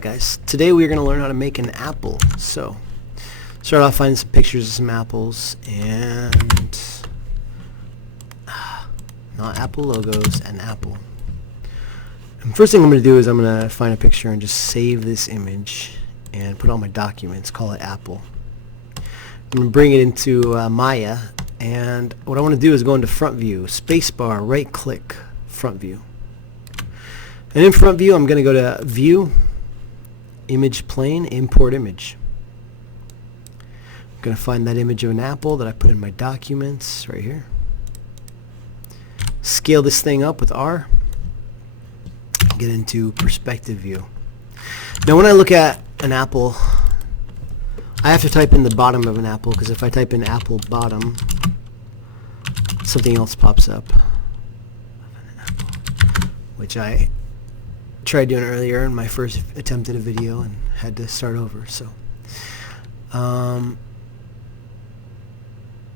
Guys, today we're going to learn how to make an apple. So start off finding some pictures of some apples and not apple logos, an apple. And first thing I'm going to do is I'm going to find a picture and just save this image and put all my documents, call it apple. I'm going to bring it into Maya, and what I want to do is go into front view, spacebar, right click, front view. And in front view I'm going to go to view, image plane, import image. I'm going to find that image of an apple that I put in my documents right here. Scale this thing up with R. Get into perspective view. Now when I look at an apple, I have to type in the bottom of an apple, because if I type in apple bottom, something else pops up. Which I tried doing earlier in my first attempt at a video and had to start over. So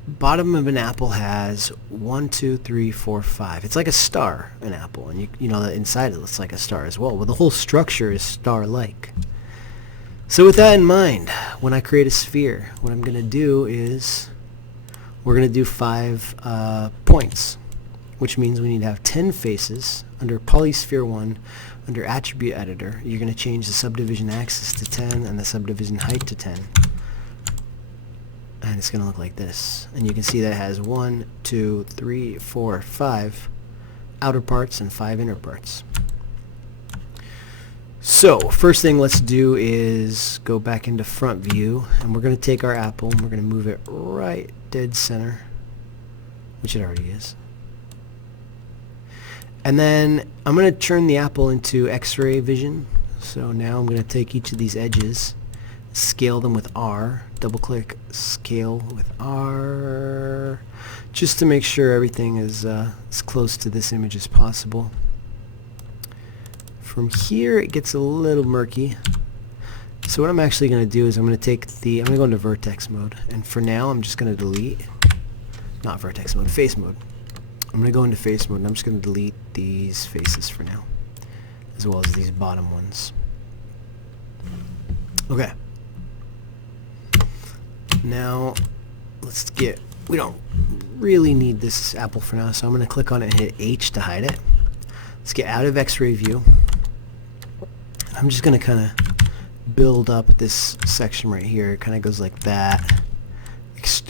bottom of an apple has 1, 2, 3, 4, 5. It's like a star, an apple, and you know that inside it looks like a star as well. Well, the whole structure is star-like. So with that in mind, when I create a sphere, what I'm going to do is we're going to do 5 points, which means we need to have 10 faces. Under Polysphere 1, under Attribute Editor, you're going to change the subdivision axis to 10 and the subdivision height to 10. And it's going to look like this. And you can see that it has 1, 2, 3, 4, 5 outer parts and 5 inner parts. So, first thing let's do is go back into front view, and we're going to take our apple and we're going to move it right dead center, which it already is. And then I'm going to turn the apple into X-ray vision. So now I'm going to take each of these edges, scale them with R, double click, scale with R, just to make sure everything is as close to this image as possible. From here it gets a little murky. So what I'm actually going to do is I'm going to go into vertex mode, and for now I'm just going to delete, not vertex mode, face mode. I'm going to go into face mode, and I'm just going to delete these faces for now, as well as these bottom ones. Okay. Now, we don't really need this apple for now, so I'm going to click on it and hit H to hide it. Let's get out of X-ray view. I'm just going to kind of build up this section right here. It kind of goes like that.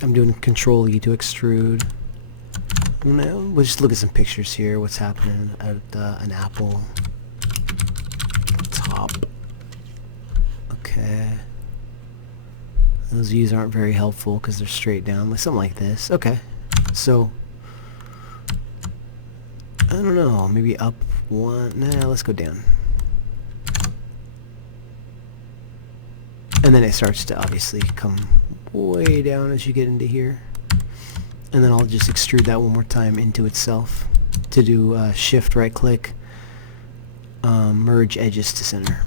I'm doing Control E to extrude. Now, we'll just look at some pictures here. What's happening at an apple top. Okay. Those views aren't very helpful because they're straight down, like something like this. Okay. So, I don't know. Maybe up one. Nah, let's go down. And then it starts to obviously come way down as you get into here. And then I'll just extrude that one more time into itself to do shift right click, merge edges to center.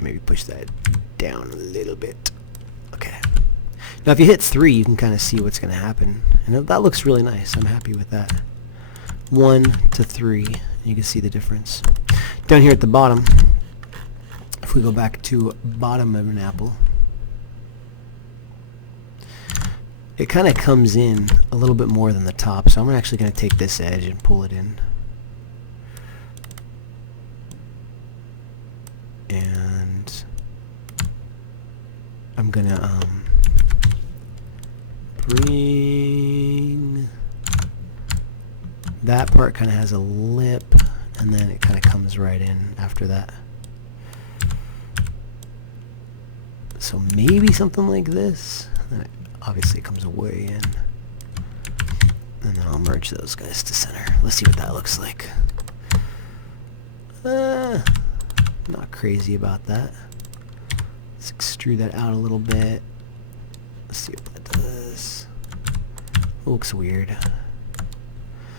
Maybe push that down a little bit. Okay. Now if you hit 3, you can kind of see what's going to happen. And that looks really nice. I'm happy with that. 1 to 3. You can see the difference. Down here at the bottom, if we go back to bottom of an apple, it kind of comes in a little bit more than the top, so I'm actually going to take this edge and pull it in. And I'm going to bring that part, kind of has a lip, and then it kind of comes right in after that. So maybe something like this. Then it obviously comes way in. And then I'll merge those guys to center. Let's see what that looks like. Not crazy about that. Let's extrude that out a little bit. Let's see what that does. It looks weird.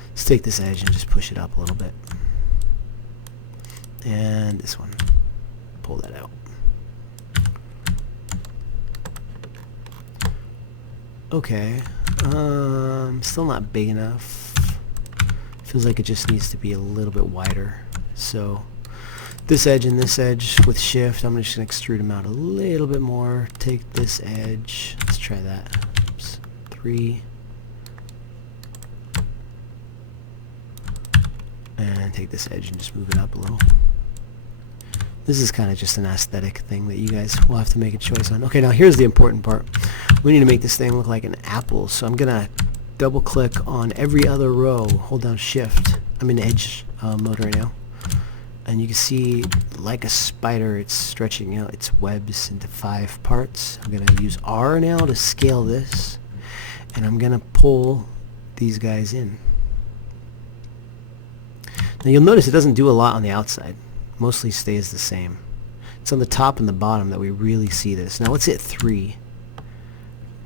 Let's take this edge and just push it up a little bit. And this one. Pull that out. Okay, still not big enough. Feels like it just needs to be a little bit wider. So this edge and this edge with shift. I'm just going to extrude them out a little bit more. Take this edge. Let's try that. Oops. 3. And take this edge and just move it up a little. This is kind of just an aesthetic thing that you guys will have to make a choice on. Okay, now here's the important part. We need to make this thing look like an apple. So I'm going to double click on every other row. Hold down shift. I'm in edge mode right now. And you can see, like a spider, it's stretching out its webs into 5 parts. I'm going to use R now to scale this, and I'm going to pull these guys in. Now you'll notice it doesn't do a lot on the outside. Mostly stays the same. It's on the top and the bottom that we really see this. Now let's hit 3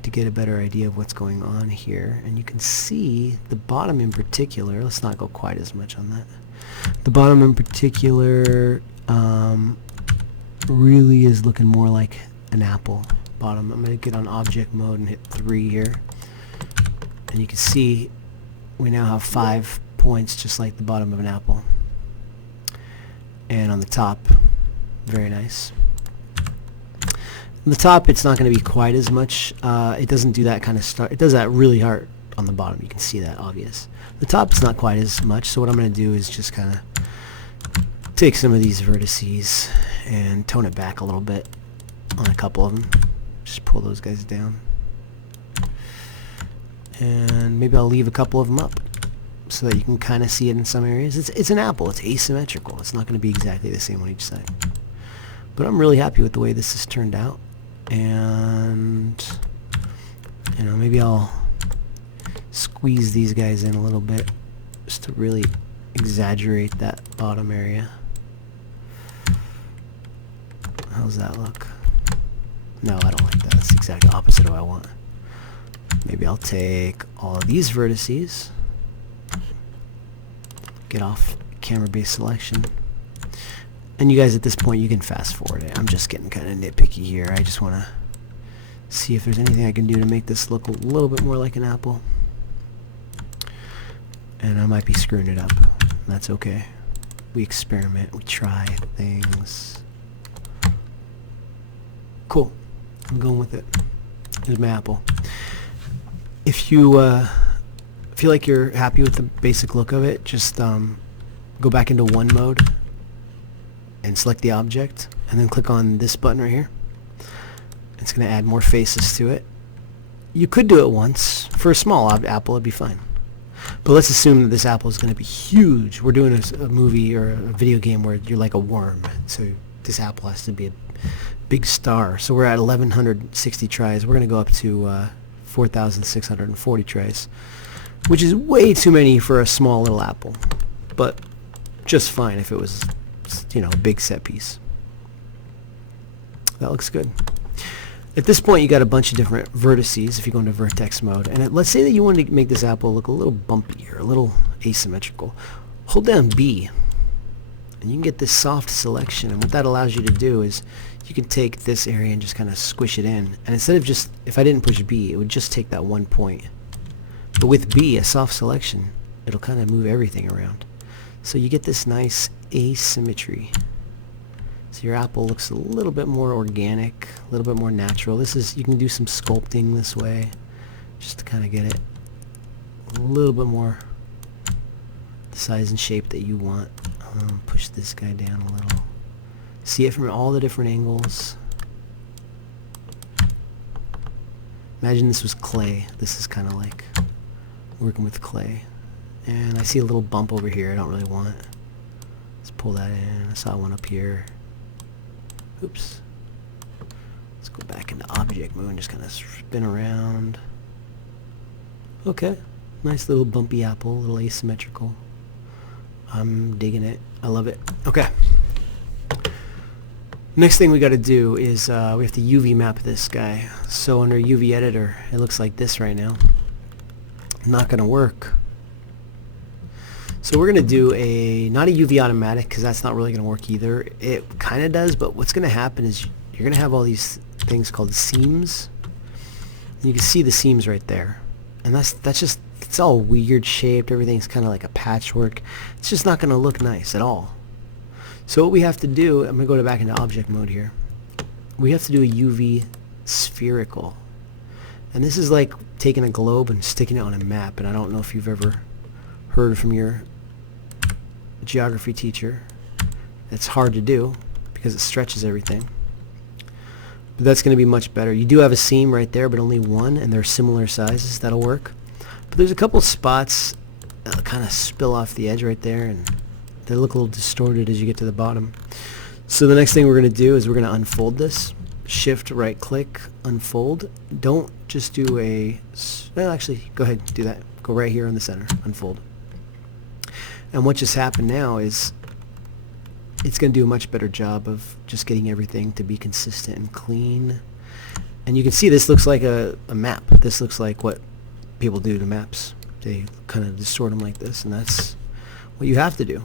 to get a better idea of what's going on here. And you can see the bottom in particular. Let's not go quite as much on that. The bottom in particular really is looking more like an apple bottom. I'm going to get on object mode and hit 3 here. And you can see we now have 5 points just like the bottom of an apple. And on the top, very nice. On the top, it's not going to be quite as much. It doesn't do that kind of stuff. It does that really hard on the bottom. You can see that, obvious. The top is not quite as much, so what I'm going to do is just kind of take some of these vertices and tone it back a little bit on a couple of them. Just pull those guys down. And maybe I'll leave a couple of them up so that you can kind of see it in some areas. It's an apple. It's asymmetrical. It's not going to be exactly the same on each side. But I'm really happy with the way this has turned out. And, you know, maybe I'll squeeze these guys in a little bit just to really exaggerate that bottom area. How's that look? No, I don't like that. That's the exact opposite of what I want. Maybe I'll take all of these vertices, get off camera-based selection, and you guys at this point you can fast forward it. I'm just getting kind of nitpicky here. I just want to see if there's anything I can do to make this look a little bit more like an apple. And I might be screwing it up. That's okay. We experiment, we try things. Cool. I'm going with it. Here's my apple. If you feel like you're happy with the basic look of it, just go back into one mode and select the object, and then click on this button right here. It's going to add more faces to it. You could do it once. For a small apple, it'd be fine. But let's assume that this apple is going to be huge. We're doing a movie or a video game where you're like a worm, so this apple has to be a big star. So we're at 1160 tries. We're going to go up to 4,640 tries, which is way too many for a small little apple, but just fine if it was, you know, a big set piece. That looks good. At this point, you got a bunch of different vertices if you go into vertex mode. And let's say that you wanted to make this apple look a little bumpy or a little asymmetrical. Hold down B, and you can get this soft selection. And what that allows you to do is you can take this area and just kind of squish it in. And instead of just, if I didn't push B, it would just take that one point. But with B, a soft selection, it'll kind of move everything around. So you get this nice asymmetry. So your apple looks a little bit more organic, a little bit more natural. This is, you can do some sculpting this way, just to kind of get it a little bit more the size and shape that you want. Push this guy down a little. See it from all the different angles. Imagine this was clay. This is kind of like working with clay. And I see a little bump over here I don't really want. Let's pull that in. I saw one up here. Oops. Let's go back into object mode and just kind of spin around. Okay. Nice little bumpy apple, a little asymmetrical. I'm digging it. I love it. Okay. Next thing we got to do is we have to UV map this guy. So under UV editor, it looks like this right now. Not going to work. So we're going to do not a UV automatic, because that's not really going to work either. It kind of does, but what's going to happen is you're going to have all these things called seams. And you can see the seams right there. And that's just, it's all weird shaped. Everything's kind of like a patchwork. It's just not going to look nice at all. So what we have to do, I'm going to go back into object mode here. We have to do a UV spherical. And this is like taking a globe and sticking it on a map. And I don't know if you've ever heard from your geography teacher. It's hard to do because it stretches everything. But that's going to be much better. You do have a seam right there, but only one, and they're similar sizes. That'll work. But there's a couple spots that kind of spill off the edge right there, and they look a little distorted as you get to the bottom. So the next thing we're going to do is we're going to unfold this. Shift right click, unfold. Don't just do a, well, actually go ahead, do that. Go right here in the center, unfold. And what just happened now is it's going to do a much better job of just getting everything to be consistent and clean. And you can see this looks like a map. This looks like what people do to maps. They kind of distort them like this, and that's what you have to do.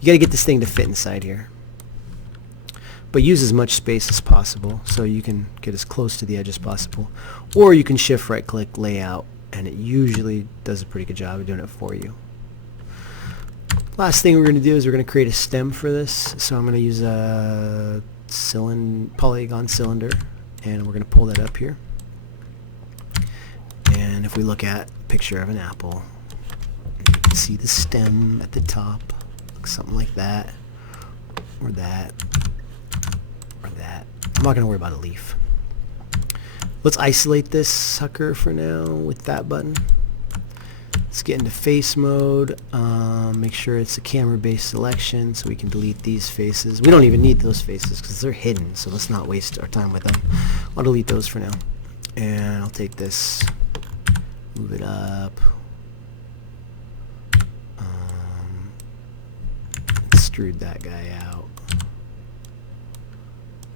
You got to get this thing to fit inside here. But use as much space as possible so you can get as close to the edge as possible. Or you can shift right click layout, and it usually does a pretty good job of doing it for you. Last thing we're going to do is we're going to create a stem for this. So I'm going to use a polygon cylinder, and we're going to pull that up here. And if we look at a picture of an apple, you can see the stem at the top. Looks something like that, or that, or that. I'm not going to worry about a leaf. Let's isolate this sucker for now with that button. Let's get into face mode. Make sure it's a camera-based selection so we can delete these faces. We don't even need those faces because they're hidden, so let's not waste our time with them. I'll delete those for now. And I'll take this, move it up, extrude that guy out.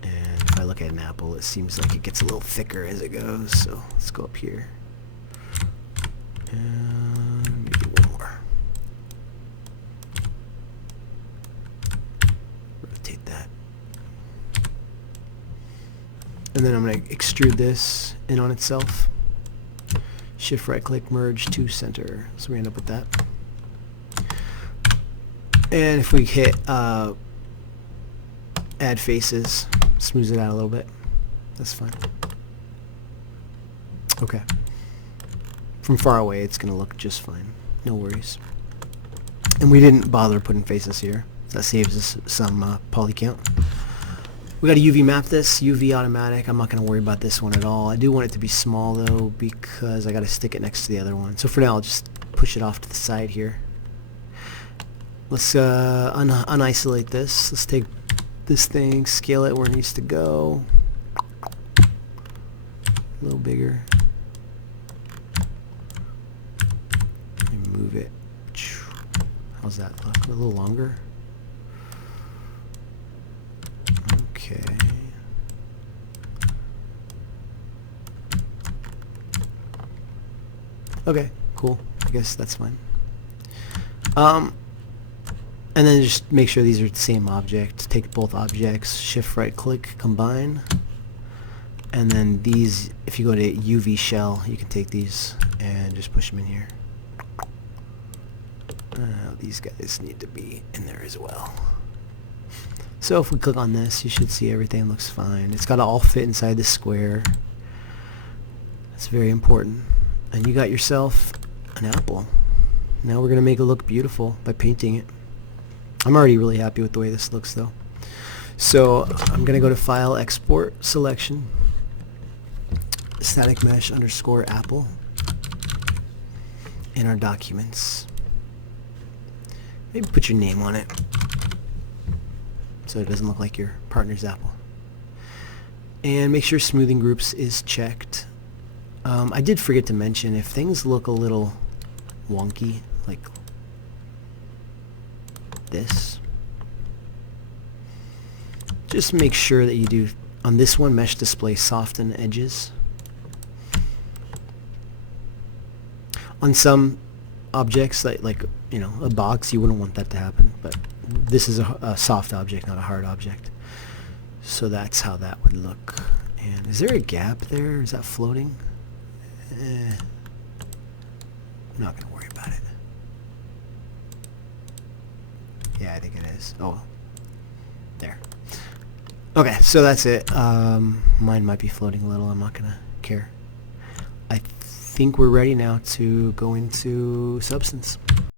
And if I look at an apple, it seems like it gets a little thicker as it goes, so let's go up here. And maybe one more. Rotate that. And then I'm going to extrude this in on itself. Shift right click, merge to center. So we end up with that. And if we hit add faces, smooths it out a little bit. That's fine. Okay. From far away, it's going to look just fine. No worries. And we didn't bother putting faces here. That saves us some poly count. We got to UV map this, UV automatic. I'm not going to worry about this one at all. I do want it to be small though because I got to stick it next to the other one. So for now, I'll just push it off to the side here. Let's unisolate this. Let's take this thing, scale it where it needs to go. A little bigger. Move it. How's that look? A little longer? Okay. Okay, cool. I guess that's fine. And then just make sure these are the same object. Take both objects, shift right click, combine. And then these, if you go to UV shell, you can take these and just push them in here. These guys need to be in there as well. So if we click on this, you should see everything looks fine. It's got to all fit inside the square. That's very important. And you got yourself an apple. Now we're going to make it look beautiful by painting it. I'm already really happy with the way this looks though. So I'm going to go to File, Export, Selection, Static Mesh _ Apple in our documents. Maybe put your name on it so it doesn't look like your partner's apple. And make sure smoothing groups is checked. I did forget to mention, if things look a little wonky, like this, just make sure that you do, on this one, mesh display soften edges. On some objects, like you know, a box, you wouldn't want that to happen, but this is a soft object, not a hard object. So that's how that would look. And is there a gap there? Is that floating? I'm not going to worry about it. Yeah, I think it is. Oh well. Okay, so that's it. Mine might be floating a little. I'm not gonna care. I think we're ready now to go into Substance.